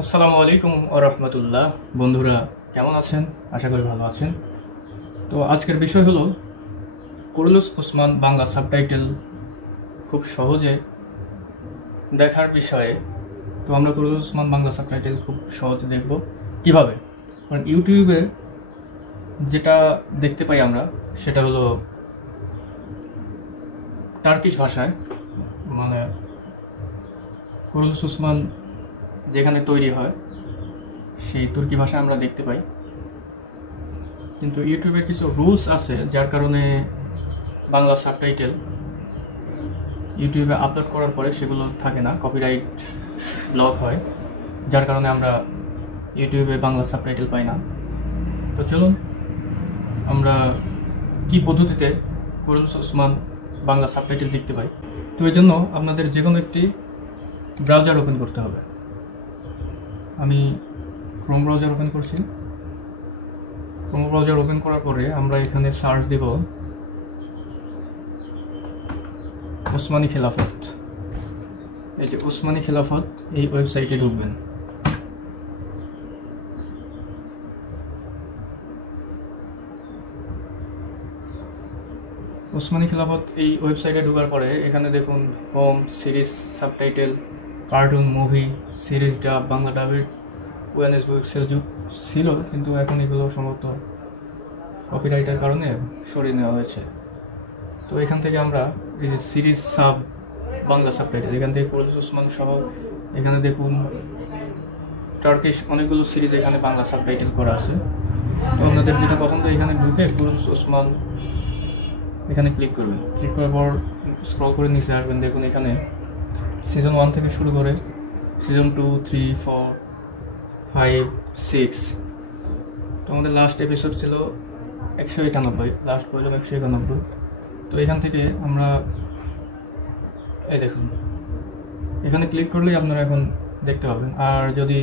আসসালামু আলাইকুম ওয়া রাহমাতুল্লাহ। বন্ধুরা কেমন আছেন? আশা করি ভালো আছেন। তো আজকের বিষয় হলো কুরুলুস ওসমান বাংলা সাবটাইটেল খুব সহজে দেখার বিষয়ে। তো আমরা কুরুলুস ওসমান বাংলা সাবটাইটেল খুব সহজে দেখব কিভাবে। কারণ ইউটিউবে যেটা দেখতে পাই আমরা সেটা হলো টার্কিশ ভাষায়, মানে কুরুলুস ওসমান যেখানে তৈরি হয় সেই তুর্কি ভাষায় আমরা দেখতে পাই। কিন্তু ইউটিউবের কিছু রুলস আছে যার কারণে বাংলা সাবটাইটেল ইউটিউবে আপলোড করার পরে সেগুলো থাকে না, কপিরাইট ব্লক হয়, যার কারণে আমরা ইউটিউবে বাংলা সাবটাইটেল পাই না। তো চলুন আমরা কি পদ্ধতিতে কুরুলুস ওসমান বাংলা সাবটাইটেল দেখতে পাই। তো এই জন্য আপনাদের যে কোনো একটি ব্রাউজার ওপেন করতে হবে। আমি ক্রোম ব্রাউজার ওপেন করছি। ক্রোম ব্রাউজার ওপেন করার পরে আমরা এখানে সার্চ দেব ওসমানী খেলাফত। এই যে ওসমানী খেলাফত, এই ওয়েবসাইটে ঢুকবেন। ওসমানী খেলাফত এই ওয়েবসাইটে ঢোকার পরে এখানে দেখুন home, series, subtitle, cartoon, movie, series ডাব, বাংলা ডাবের ওয়েনেস বুক সেলযুগ ছিল, কিন্তু এখন এগুলো সম্ভবত কপিরাইটের কারণে সরিয়ে নেওয়া হয়েছে। তো এখান থেকে আমরা এই যে সিরিজ সাব বাংলা সাবটাইটেল, এখান থেকে কুরুলুস ওসমান সহ এখানে দেখুন টার্কিশ অনেকগুলো সিরিজ এখানে বাংলা সাবটাইটেল করা আছে। তো আপনাদের যেটা পছন্দ এখানে ঢুকে কুরুলুস ওসমান এখানে ক্লিক করবেন। ক্লিক করার পর স্ক্রল করে নিচে আসবেন, দেখুন এখানে সিজন 1 থেকে শুরু করে সিজন 2, 3, 4, 5, 6। তো আমাদের লাস্ট এপিসোড ছিল 191, লাস্ট প্রয়োজন 191। তো এখান থেকে আমরা এই দেখুন এখানে ক্লিক করলেই আপনারা এখন দেখতে পাবেন। আর যদি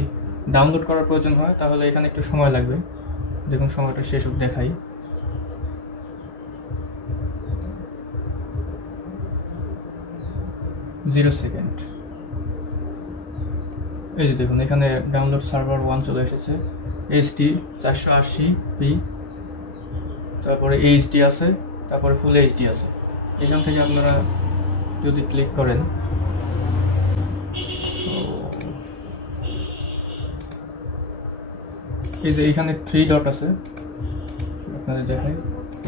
ডাউনলোড করার প্রয়োজন হয় তাহলে এখানে একটু সময় লাগবে। দেখুন সময়টা শেষ হোক, দেখাই। Zero second. এই যে দেখুন এখানে ডাউনলোড সার্ভার 1 চলে এসেছে, HD 480p, তারপরে HD আছে, তারপরে ফুল HD আছে। এখান থেকে আপনারা যদি ক্লিক করেন এই যে এখানে 3 ডট আছে, আপনাদের দেখাই।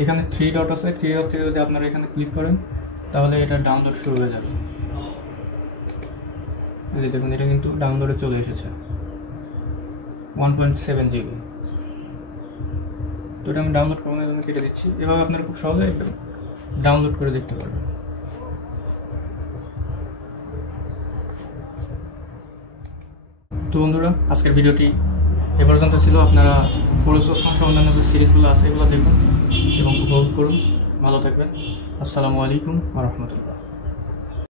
এখানে 3 ডট আছে, 3 ডট থেকে যদি আপনারা এখানে ক্লিক করেন তাহলে এটা ডাউনলোড শুরু হয়ে যাবে। এই যে দেখুন এটা কিন্তু ডাউনলোডে চলে এসেছে 1.7 GB। তো এটা আমি ডাউনলোড করানোর জন্য কেটে দিচ্ছি। এভাবে আপনারা খুব সহজে ডাউনলোড করে দেখতে পারবেন। তো বন্ধুরা আজকের ভিডিওটি এ পর্যন্ত ছিল। আপনারা কুরুলুস ওসমান সহ অন্যান্য যে সিরিজগুলো আছে এগুলো দেখুন এবং উপভোগ করুন। ভালো থাকবেন। আসসালামু আলাইকুম ওয়া রাহমাতুল্লাহ।